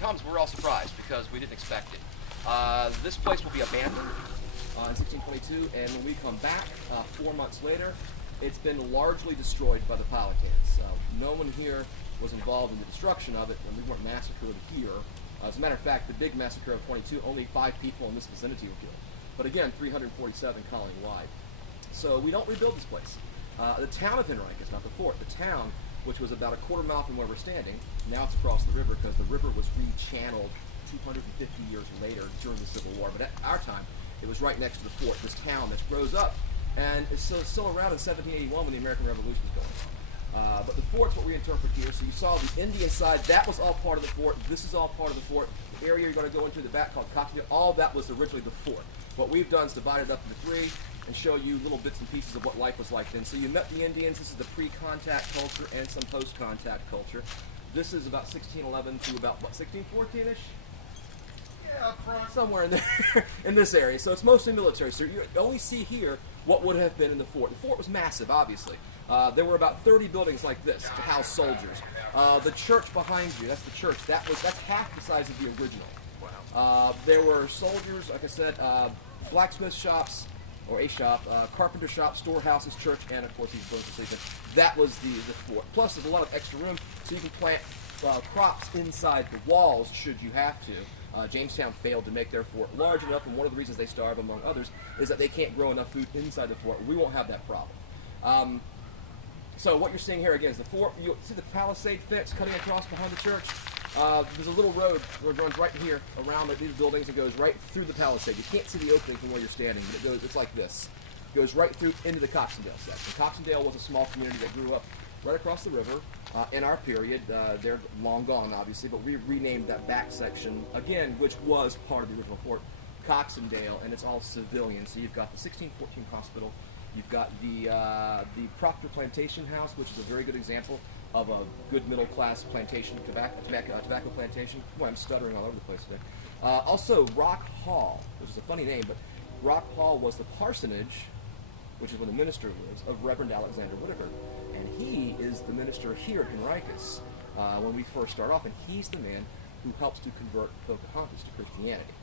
comes, we're all surprised because we didn't expect it. This place will be abandoned in 1622, and when we come back 4 months later, it's been largely destroyed by the Palatines. No one here was involved in the destruction of it, and we weren't massacred here. As a matter of fact, the big massacre of 22, only 5 people in this vicinity were killed. But again, 347 colony-wide. So we don't rebuild this place. The town of Henricus, not the fort, the town, which was about a quarter mile from where we're standing, now it's across the river because the river was rechanneled 250 years later during the Civil War. But at our time, it was right next to the fort, this town that grows up, and it's still around in 1781 when the American Revolution was going on. But the fort's what we interpret here. So you saw the Indian side, that was all part of the fort. This is all part of the fort. The area you're going to go into the back called Cocktail, all that was originally the fort. What we've done is divided up into 3 and show you little bits and pieces of what life was like then. So you met the Indians. This is the pre-contact culture and some post-contact culture. This is about 1611 to about, what, 1614-ish? Yeah, somewhere in there, in this area. So it's mostly military. So you only see here what would have been in the fort. The fort was massive, obviously. There were about 30 buildings like this to house soldiers. The church behind you, that's the church. That's half the size of the original. Wow. There were soldiers, like I said, blacksmith shops, or a shop, carpenter shop, storehouses, church, and of course these buildings for sleeping. That was the fort. Plus there's a lot of extra room, so you can plant crops inside the walls should you have to. Jamestown failed to make their fort large enough, and one of the reasons they starve, among others, is that they can't grow enough food inside the fort. We won't have that problem. So what you're seeing here again is the fort. You see the palisade fence cutting across behind the church. There's a little road that runs right here around these buildings and goes right through the palisade. You can't see the opening from where you're standing, but it's like this. It goes right through into the Coxendale section. Coxendale was a small community that grew up right across the river. In our period, they're long gone, obviously, but we renamed that back section again, which was part of the original fort, Coxendale, and it's all civilian. So you've got the 1614 hospital, you've got the Proctor Plantation House, which is a very good example of a good middle-class plantation, tobacco plantation. Boy, I'm stuttering all over the place today. Also, Rock Hall, which is a funny name, but Rock Hall was the parsonage, which is where the minister lives, of Reverend Alexander Whitaker. And he is the minister here at Henricus when we first start off, and he's the man who helps to convert Pocahontas to Christianity.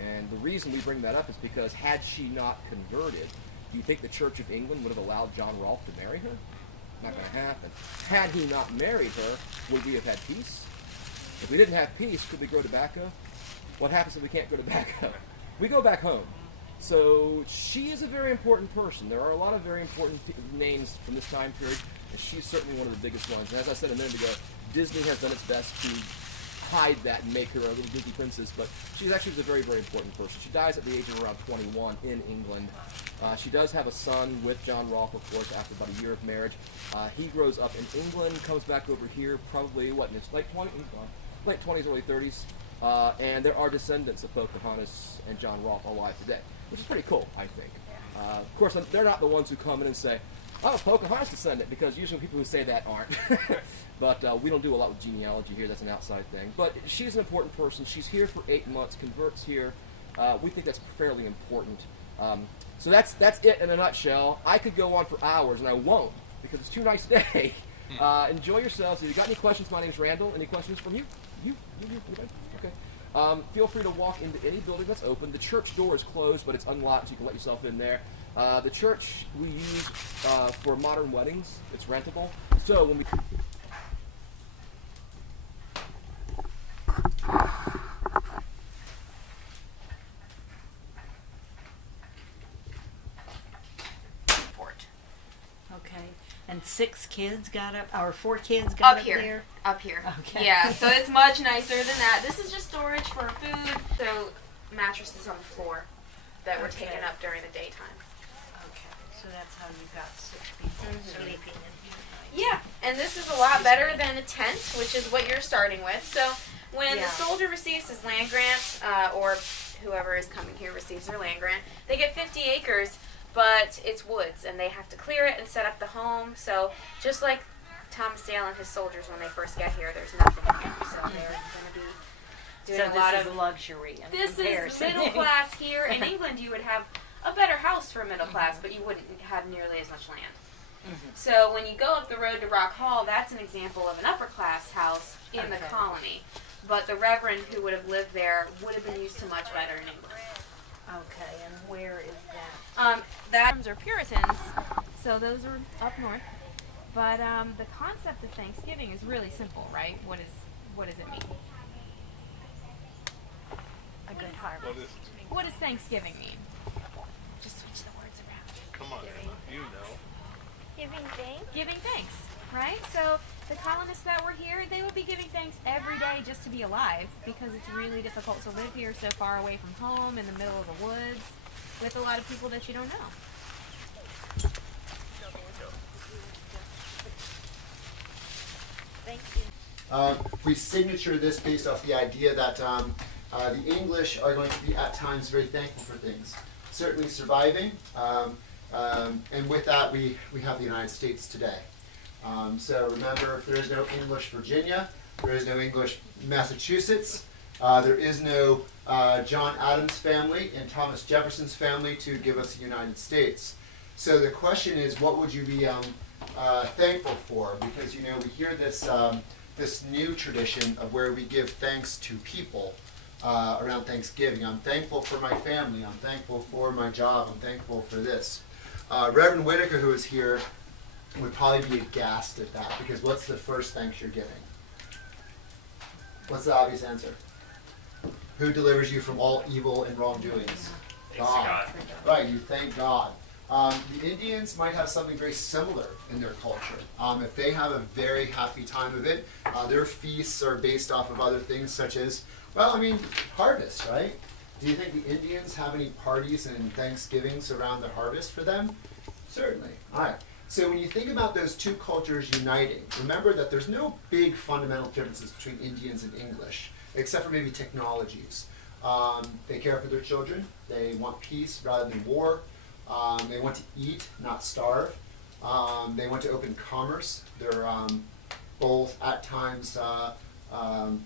And the reason we bring that up is because had she not converted, do you think the Church of England would have allowed John Rolfe to marry her? Not going to happen. Had he not married her, would we have had peace? If we didn't have peace, could we grow tobacco? What happens if we can't grow tobacco? We go back home. So she is a very important person. There are a lot of very important names from this time period, and she's certainly one of the biggest ones. And as I said a minute ago, Disney has done its best to hide that and make her a little Disney princess, but she's actually a very, very important person. She dies at the age of around 21 in England. She does have a son with John Rolfe, of course, after about a year of marriage. He grows up in England, comes back over here probably, in his late 20s, early 30s. And there are descendants of Pocahontas and John Rolfe alive today, which is pretty cool, I think. Of course, they're not the ones who come in and say, oh, Pocahontas descendant, because usually people who say that aren't. But we don't do a lot with genealogy here. That's an outside thing. But she's an important person. She's here for 8 months, converts here. We think that's fairly important. So that's it in a nutshell. I could go on for hours, and I won't, because it's too nice day. Enjoy yourselves. If you got any questions, my name's Randall. Any questions from you? You? Okay. Feel free to walk into any building that's open. The church door is closed, but it's unlocked, so you can let yourself in there. The church we use for modern weddings. It's rentable. So when we... And 6 kids got up, or 4 kids got up there? Up here. Okay. Yeah, so it's much nicer than that. This is just storage for food. So mattresses on the floor that were taken up during the daytime. Okay, so that's how you got 6 people sleeping in here. Yeah, and this is a lot better than a tent, which is what you're starting with. So when the soldier receives his land grant, or whoever is coming here receives their land grant, they get 50 acres. But it's woods, and they have to clear it and set up the home. So just like Thomas Dale and his soldiers when they first get here, there's nothing here. So they're going to be doing a lot of luxury. This is middle class here. In England, you would have a better house for middle class, but you wouldn't have nearly as much land. So when you go up the road to Rock Hall, that's an example of an upper class house in the colony. but the reverend who would have lived there would have been used to much better in English. Okay, and where is that? That are Puritans, so those are up north. But the concept of Thanksgiving is really simple, right? What does it mean? A good harvest. What does Thanksgiving mean? Just switch the words around. Come on, you know. Giving thanks. Giving thanks, right? So the colonists that were here, they would be giving thanks every day just to be alive, because it's really difficult to live here so far away from home in the middle of the woods with a lot of people that you don't know. Thank you. We signature this based off the idea that the English are going to be at times very thankful for things. Certainly surviving, and with that we have the United States today. So remember, there is no English Virginia, there is no English Massachusetts, there is no John Adams family and Thomas Jefferson's family to give us the United States. So the question is, what would you be thankful for? Because we hear this this new tradition of where we give thanks to people around Thanksgiving. I'm thankful for my family. I'm thankful for my job. I'm thankful for this. Reverend Whitaker, who is here, would probably be aghast at that, because what's the first thanks you're giving? What's the obvious answer? Who delivers you from all evil and wrongdoings? God. Right, you thank God. The Indians might have something very similar in their culture. If they have a very happy time of it, their feasts are based off of other things such as, harvest, right? Do you think the Indians have any parties and Thanksgivings around the harvest for them? Certainly. All right. So when you think about those two cultures uniting, remember that there's no big fundamental differences between Indians and English, except for maybe technologies. They care for their children. They want peace rather than war. They want to eat, not starve. They want to open commerce. They're both at times hard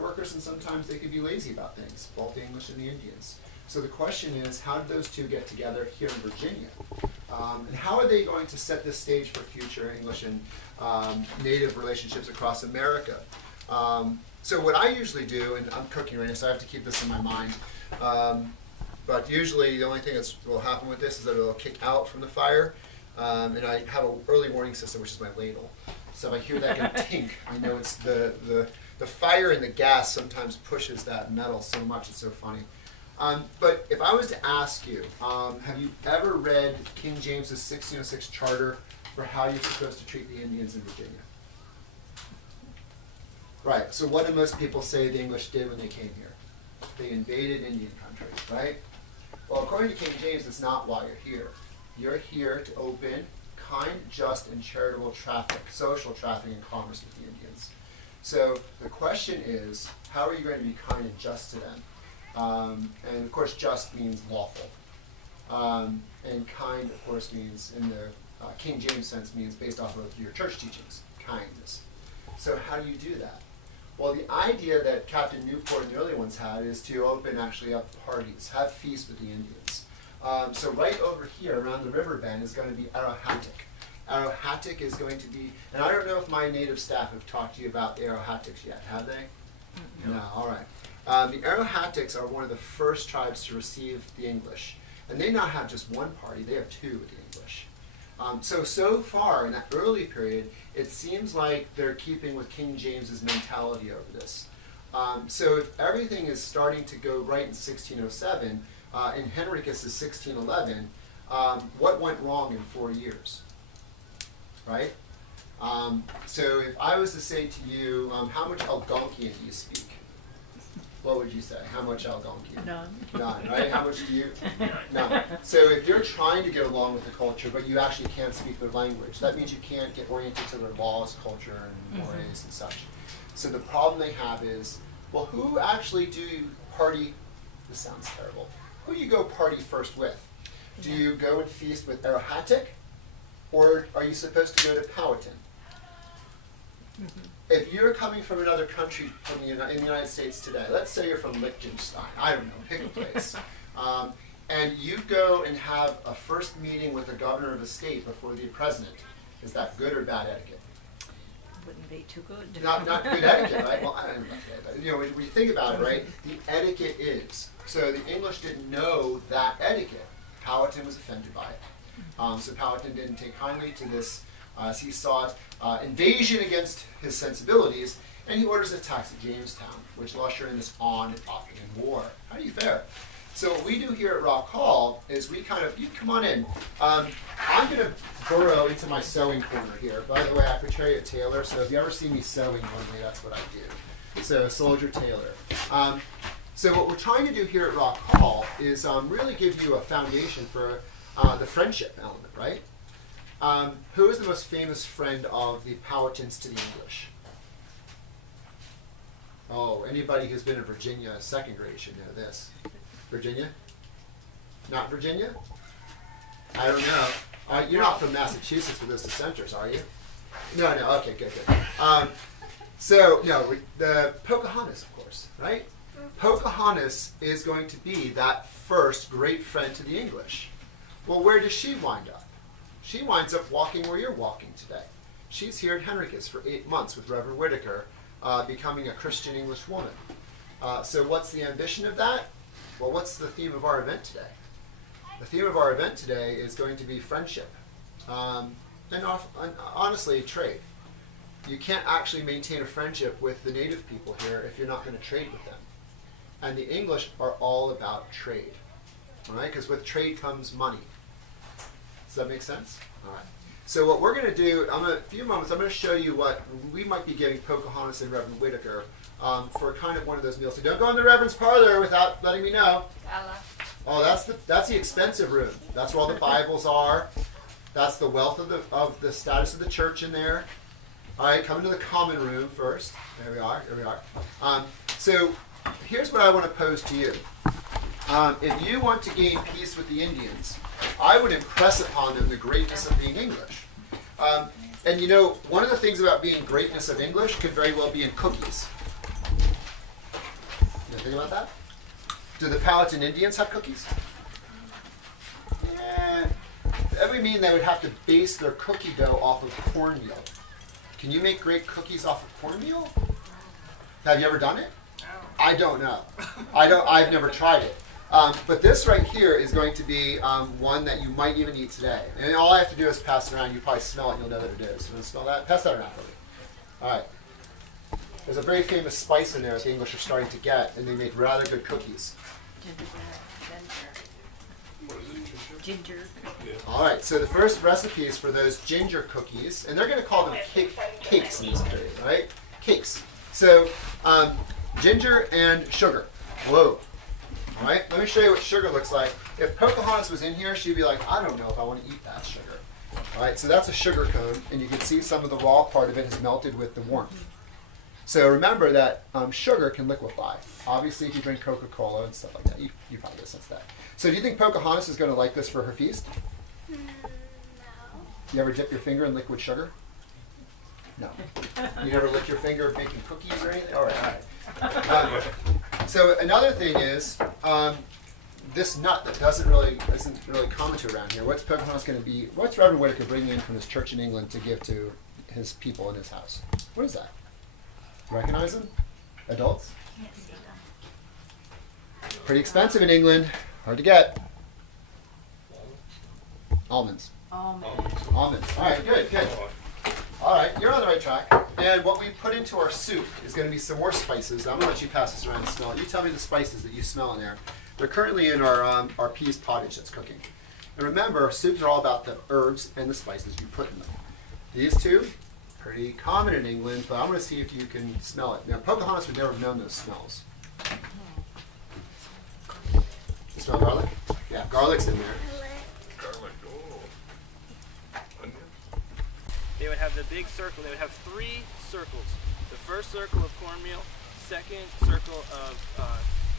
workers, and sometimes they could be lazy about things, both the English and the Indians. So the question is, how did those two get together here in Virginia? And how are they going to set this stage for future English and Native relationships across America? So what I usually do, and I'm cooking right now, so I have to keep this in my mind, but usually the only thing that will happen with this is that it'll kick out from the fire, and I have an early warning system, which is my ladle. So if I hear that go tink, I know it's the fire and the gas sometimes pushes that metal so much, it's so funny. But if I was to ask you, have you ever read King James's 1606 charter for how you're supposed to treat the Indians in Virginia? Right, so what do most people say the English did when they came here? They invaded Indian country, right? Well, according to King James, that's not why you're here. You're here to open kind, just, and charitable traffic, social traffic and commerce with the Indians. So the question is, how are you going to be kind and just to them? And of course, just means lawful. And kind, of course, means, in the King James sense, means based off of your church teachings, kindness. So how do you do that? Well, the idea that Captain Newport and the early ones had is to open actually up parties, have feasts with the Indians. So right over here around the river bend is going to be Arrowhattic. Arrowhattic is going to be, and I don't know if my native staff have talked to you about the Arrowhattics yet, have they? No, all right. The Arrowhattics are one of the first tribes to receive the English. And they not have just one party, they have two with the English. So far in that early period, it seems like they're keeping with King James's mentality over this. So if everything is starting to go right in 1607, and Henricus is 1611, what went wrong in 4 years? Right? So if I was to say to you, how much Algonquian do you speak? What would you say? How much Algonquian? None. None, right? How much do you? None. So if you're trying to get along with the culture, but you actually can't speak their language, that means you can't get oriented to their laws, culture, and mores and such. So the problem they have is, well, who actually do you party? This sounds terrible. Who do you go party first with? Do you go and feast with Arrowhattic, or are you supposed to go to Powhatan? If you're coming from another country in the United States today, let's say you're from Liechtenstein, I don't know, pick a place, and you go and have a first meeting with the governor of a state before the president, is that good or bad etiquette? Wouldn't be. too good. Not good etiquette, right? Well, I don't know about that. You know, when you think about it, right, the etiquette is. So the English didn't know that etiquette. Powhatan was offended by it. So Powhatan didn't take kindly to this as he sought invasion against his sensibilities, and he orders attacks at Jamestown, which will usher in this on and off again war. How do you fare? So what we do here at Rock Hall is we kind of, you come on in. I'm going to burrow into my sewing corner here. By the way, I portray a tailor, so if you ever see me sewing normally, that's what I do. So soldier tailor. So what we're trying to do here at Rock Hall is really give you a foundation for the friendship element, right? Who is the most famous friend of the Powhatans to the English? Oh, anybody who's been in Virginia second grade should know this. Virginia? Not Virginia? I don't know. You're not from Massachusetts with those dissenters, are you? No, okay, good. The Pocahontas, of course, right? Pocahontas is going to be that first great friend to the English. Well, where does she wind up? She winds up walking where you're walking today. She's here at Henricus for 8 months with Reverend Whitaker, becoming a Christian English woman. So what's the ambition of that? Well, what's the theme of our event today? The theme of our event today is going to be friendship. And honestly, trade. You can't actually maintain a friendship with the native people here if you're not going to trade with them. And the English are all about trade. All right? Because with trade comes money. Does that make sense? All right. So what we're going to do, in a few moments, I'm going to show you what we might be giving Pocahontas and Reverend Whitaker for kind of one of those meals. So don't go in the Reverend's parlor without letting me know. Oh, that's the expensive room. That's where all the Bibles are. That's the wealth of the status of the church in there. All right, come into the common room first. There we are. So here's what I want to pose to you. If you want to gain peace with the Indians, I would impress upon them the greatness of being English. And you know, one of the things about being greatness of English could very well be in cookies. You think about that? Do the Powhatan Indians have cookies? Yeah. That would mean they would have to base their cookie dough off of cornmeal. Can you make great cookies off of cornmeal? Have you ever done it? No. I don't know. I've never tried it. But this right here is going to be one that you might even eat today. And all I have to do is pass it around. You probably smell it and you'll know that it is. You want to smell that? Pass that around for me. All right. There's a very famous spice in there that the English are starting to get, and they make rather good cookies. Ginger. All right, so the first recipe is for those ginger cookies, and they're going to call them cakes in this period, right? Cakes. So ginger and sugar. Whoa. All right, let me show you what sugar looks like. If Pocahontas was in here, she'd be like, I don't know if I want to eat that sugar. All right, so that's a sugar cone, and you can see some of the raw part of it is melted with the warmth. So remember that sugar can liquefy. Obviously, if you drink Coca-Cola and stuff like that, you probably get sense that. So do you think Pocahontas is going to like this for her feast? No. You ever dip your finger in liquid sugar? No. You never lick your finger making cookies or anything? All right. So another thing is this nut that isn't really common to around here. What's Pocahontas going to be? What's Reverend Whitaker bringing in from his church in England to give to his people in his house? What is that? Recognize them? Adults? Can't see them. Pretty expensive in England. Hard to get. Almonds. Almonds. All right, good. All right, you're on the right track. And what we put into our soup is going to be some more spices. I'm going to let you pass this around and smell it. You tell me the spices that you smell in there. They're currently in our peas pottage that's cooking. And remember, soups are all about the herbs and the spices you put in them. These two, pretty common in England, but I'm going to see if you can smell it. Now, Pocahontas would never have known those smells. You smell garlic? Yeah, garlic's in there. Garlic, onions. They would have the big circle. They would have 3 circles. The first circle of cornmeal, second circle of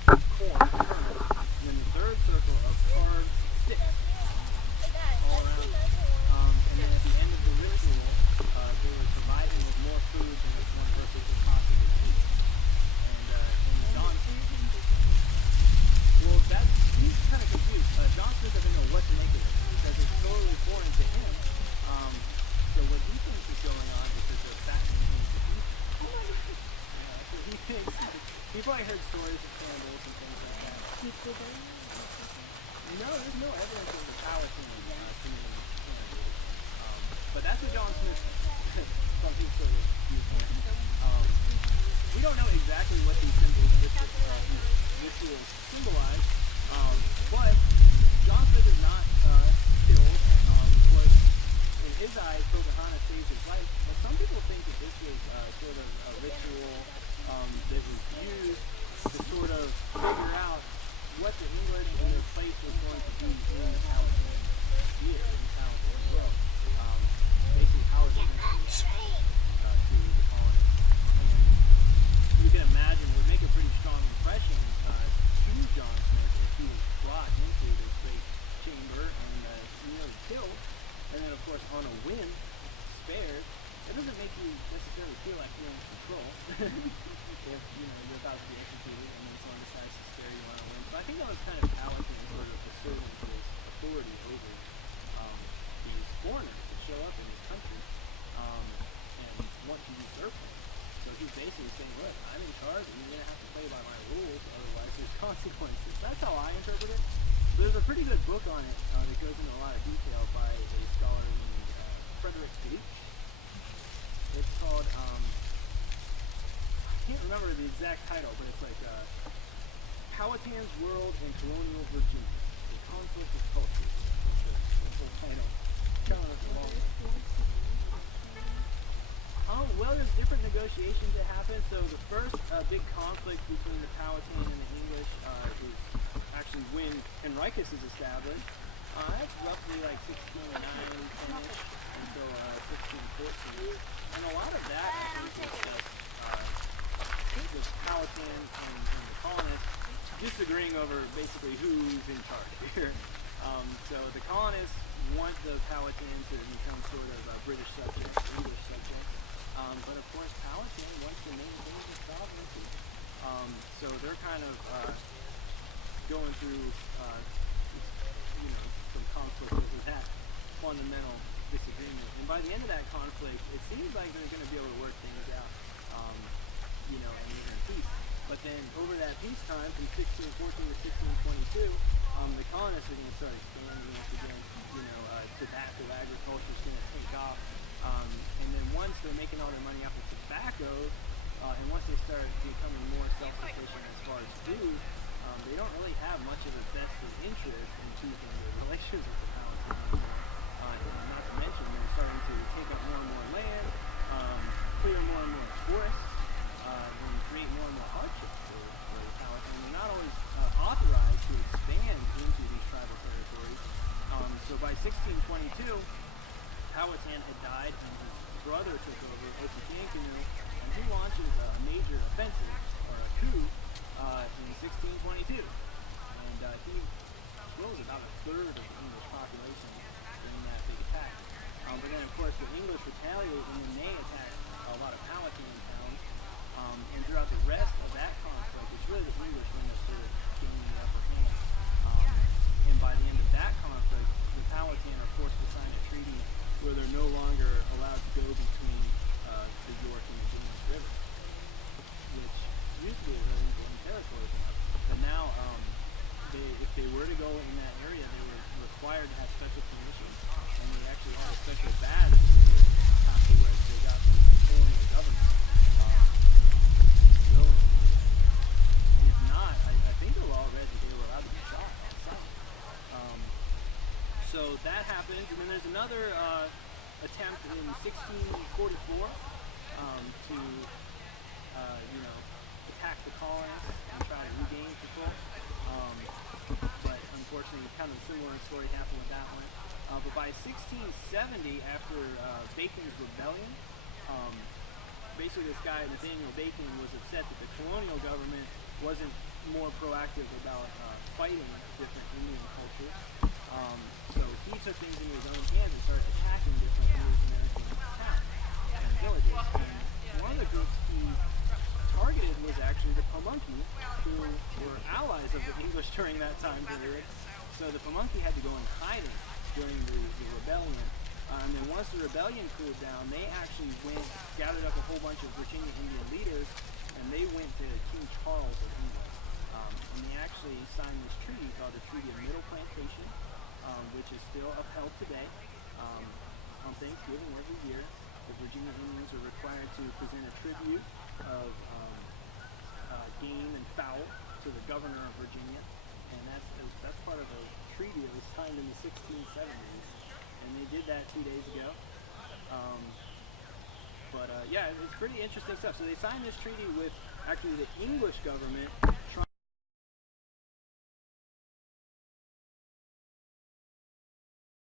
corn, kernel, and then the third circle of hard sticks all around. And then at the end of the ritual, they were provided with more food than this one person could possibly eat. And John, well, he's kind of confused. John still doesn't know what to make of it because it's totally foreign to him. So what he thinks is going on is there's a fashion thing that he's You probably heard stories of cannibals and things like that. No, there's no evidence of the Powhatan committing cannibalism. But that's what John Smith from his sort of viewpoint. We don't know exactly what these symbols, rituals symbolize, but John Smith is not killed. Of course, in his eyes, Pocahontas saved his life. But some people think that this was sort of a ritual that was used to sort of figure out what the English and their place was going to be in the Powhatan year, in the Powhatan world. Basically, how are they going to react to the colonists? And you can imagine it would make a pretty strong impression to John Smith if he was brought into this great chamber and nearly killed, and then of course on a whim, spared. It doesn't make you necessarily feel like you're in control if you're about to be executed and then someone decides to spare you on a whim. So I think that was kind of Powhatan sort of asserting his authority over these foreigners that show up in this country and want to usurp him. So he's basically saying, look, I'm in charge and you're going to have to play by my rules, otherwise there's consequences. That's how I interpret it. There's a pretty good book on it that goes into a lot of detail by a scholar named Frederick H. It's called, I can't remember the exact title, but it's like Powhatan's World and Colonial Virginia, The Conflict of Cultures. That's the title. Kind of a long one. Well, there's different negotiations that happen. So the first big conflict between the Powhatan and the English is actually when Henricus is established. That's roughly like 1609-ish until 1614. And a lot of that actually is Powhatan and the colonists disagreeing over basically who's in charge here. So the colonists want the Powhatan to become sort of a British subject, English subject. But of course, Powhatan wants to maintain his sovereignty. So they're kind of going through, some conflict over that fundamental disagreement. And by the end of that conflict, it seems like they're going to be able to work things out, and live in peace. But then over that peacetime, from 1614 to 1622, the colonists are going to start expanding once again. Tobacco agriculture is going to take off. And then once they're making all their money off of tobacco, and once they start becoming more self-sufficient as far as food, they don't really have much of a vested interest in keeping their relations with the Powhatan. Not to mention, they're starting to take up more and more land, clear more and more forests, and create more and more hardships for the Powhatan. They're not always authorized to expand into these tribal territories. So by 1622, Powhatan had died and his brother took over, Opechancanough, and he launches a major offensive, or a coup, in 1622. And he kills about a third of the English population during that big attack. But then of course the English retaliate and then they attack a lot of Powhatan towns. And throughout the rest of that conflict, it's really the English when they're sort of gaining the upper hand. And by the end of that conflict, the Powhatan are forced to sign a treaty where they're no longer allowed to go between the York and the James River, which used to be a really important territory for them. But now, if they were to go in that area, they were required to have special permission, and they actually had a special badge that they would have to wear that they got from the colonial government. So, if not, I think the law read that they were allowed to be shot outside. So that happens, and then there's another attempt in 1644 to, attack the colonists and try to regain control. But unfortunately, kind of a similar story happened with that one. But by 1670, after Bacon's rebellion, basically this guy, Nathaniel Bacon, was upset that the colonial government wasn't more proactive about fighting different Indian cultures. So he took things into his own hands and started attacking different Native American towns and villages. And one of the groups he targeted was actually the Pamunkey, who were allies of the English during that time period. So the Pamunkey had to go in hiding during the rebellion. And then once the rebellion cooled down, they actually gathered up a whole bunch of Virginia Indian leaders, and they went to actually signed this treaty called the Treaty of Middle Plantation, which is still upheld today. On Thanksgiving every year, the Virginia Indians are required to present a tribute of game and fowl to the governor of Virginia, and that's part of a treaty that was signed in the 1670s, and they did that 2 days ago. Yeah, it's pretty interesting stuff. So they signed this treaty with actually the English government